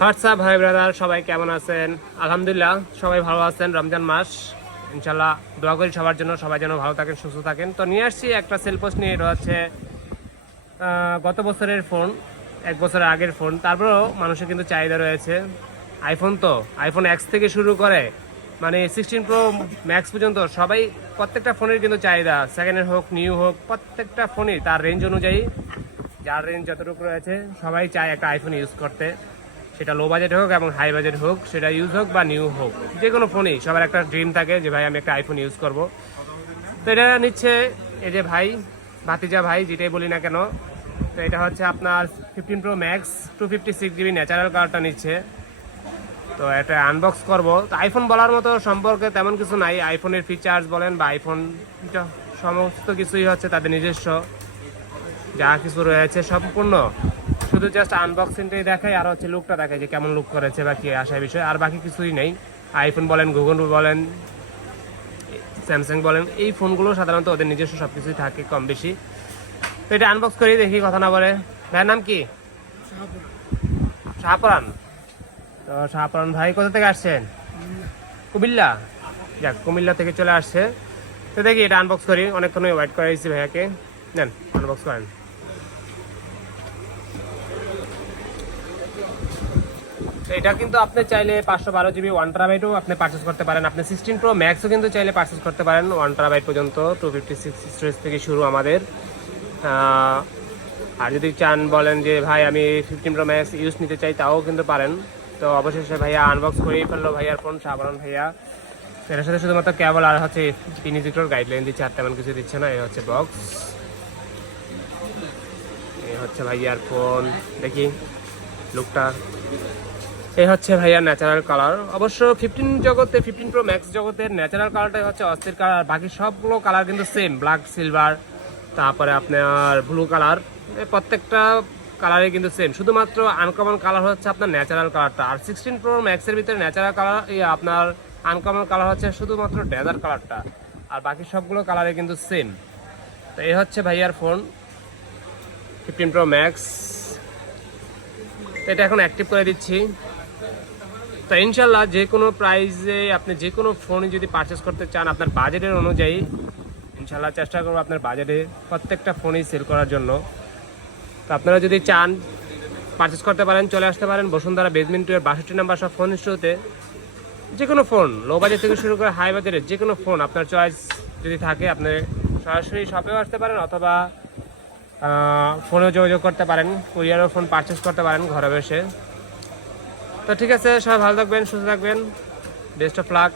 WhatsApp ভাই brother সবাই কেমন আছেন? আলহামদুলিল্লাহ, সবাই ভালো আছেন রমজান মাস। ইনশাল্লাহ দোয়া করি সবার জন্য, সবাই যেন ভালো থাকেন, সুস্থ থাকেন। তো নিয়ে আসছি একটা সেল পোস্ট নিয়ে, এটা হচ্ছে গত বছরের ফোন এক বছর আগের ফোন তারপরেও মানুষের কিন্তু চাহিদা রয়েছে। আইফোন তো আইফোন এক্স থেকে শুরু করে মানে সিক্সটিন প্রো ম্যাক্স পর্যন্ত সবাই প্রত্যেকটা ফোনের কিন্তু চাহিদা সেকেন্ড হোক নিউ হোক, প্রত্যেকটা ফোনই তার রেঞ্জ অনুযায়ী, যার রেঞ্জ যতটুকু রয়েছে, সবাই চায় একটা আইফোন ইউজ করতে। সেটা লো বাজেট হোক এবং হাই বাজেট হোক, সেটা ইউজ হোক বা নিউ হোক যে কোনো ফোনই সবার একটা ড্রিম থাকে যে ভাই আমি একটা আইফোন ইউজ করব। তো এটা নিচ্ছে এই যে ভাই, ভাতিজা ভাই, যেটাই বলি না কেন, তো এটা হচ্ছে আপনার fifteen pro max two fifty six GB natural কালারটা নিচ্ছে। তো এটা আনবক্স করব। তো আইফোন বলার মতো সম্পর্কে তেমন কিছু নাই। আইফোনের ফিচার্স বলেন বা আইফোন সমস্ত কিছুই হচ্ছে তাদের নিজস্ব। যা কিছু রয়েছে সম্পূর্ণ শুধু জাস্ট আনবক্সিংটাই দেখায়, আর হচ্ছে লুকটা দেখায় যে কেমন লুক করেছে বা কি আসার বিষয়। আর বাকি কিছুই নেই। আইফোন বলেন গুগল বলেন স্যামসাং বলেন, এই ফোনগুলো সাধারণত ওদের নিজস্ব সব কিছুই থাকে কম বেশি। তো এটা আনবক্স করি, দেখি কথা না বলে। ভাইয়ের নাম কি? শাহপরান তো শাহপরান ভাই, কোথা থেকে আসছেন? কুমিল্লা। যাক, কুমিল্লা থেকে চলে আসছে। তো দেখি এটা আনবক্স করি অনেকক্ষণ ওয়েট করে দিচ্ছি ভাইয়াকে। নেন আনবক্স করেন। এটা কিন্তু আপনি চাইলে পাঁচশো বারো জিবি ওয়ান টারাবাইটও আপনি পারচেস করতে পারেন। আপনি সিক্সটিন প্রো ম্যাক্সও কিন্তু চাইলে পারচেস করতে পারেন। ওয়ান টারাবাইট পর্যন্ত টু ফিফটি সিক্স স্টোরেজ থেকে শুরু আমাদের। আর যদি চান বলেন যে, ভাই, আমি ফিফটিন প্রো ম্যাক্স ইউজ নিতে চাই, তাও কিন্তু পারেন। তো অবশেষে ভাইয়া আনবক্স করেই ফেলল ভাইয়ার ফোন সাবরণ ভাইয়া। এটার সাথে শুধুমাত্র কেবল আর হচ্ছে তিনি জিটোর গাইডলাইন দিচ্ছে, আর তেমন কিছু দিচ্ছে না। এই হচ্ছে বক্স এই হচ্ছে ভাইয়ার ফোন দেখি লুকটা এই হচ্ছে ভাইয়া ন্যাচারাল কালার অবশ্য ফিফটিন জগতে ফিফটিন প্রো ম্যাক্স জগতের ন্যাচারাল কালারটাই হচ্ছে অস্থির কালার বাকি সবগুলো কালার কিন্তু সেম ব্ল্যাক সিলভার তারপরে আপনার ব্লু কালার প্রত্যেকটা কালারে কিন্তু সেম শুধুমাত্র আনকমন কালার হচ্ছে আপনার ন্যাচারাল কালারটা আর সিক্সটিন প্রো ম্যাক্সের ভিতরে ন্যাচারাল কালার আপনার আনকমন কালার হচ্ছে শুধুমাত্র ডেজার কালারটা আর বাকি সবগুলো কালারে কিন্তু সেম তো এই হচ্ছে ভাইয়ার ফোন ফিফটিন প্রো ম্যাক্স এটা এখন অ্যাক্টিভ করে দিচ্ছি। তো ইনশাল্লাহ যে কোনো প্রাইসে আপনি যে কোনো ফোন যদি পারচেস করতে চান, আপনার বাজেটের অনুযায়ী ইনশাল্লাহ চেষ্টা করব আপনার বাজেটে প্রত্যেকটা ফোনই সেল করার জন্য। তো আপনারা যদি চান পারচেস করতে পারেন, চলে আসতে পারেন বসুন্ধরা বেজমেন্ট বাষট্টি নাম্বার সব ফোন স্টোতে যে কোনো ফোন লো বাজেট থেকে শুরু করে হাই বাজেটের যে কোনো ফোন আপনার চয়েস যদি থাকে, আপনি সরাসরি শপেও আসতে পারেন অথবা ফোনেও যোগাযোগ করতে পারেন কুরিয়ারও ফোন পারচেস করতে পারেন ঘরে বসে। তো ঠিক আছে সবাই ভালো থাকবেন সুস্থ থাকবেন। Best of luck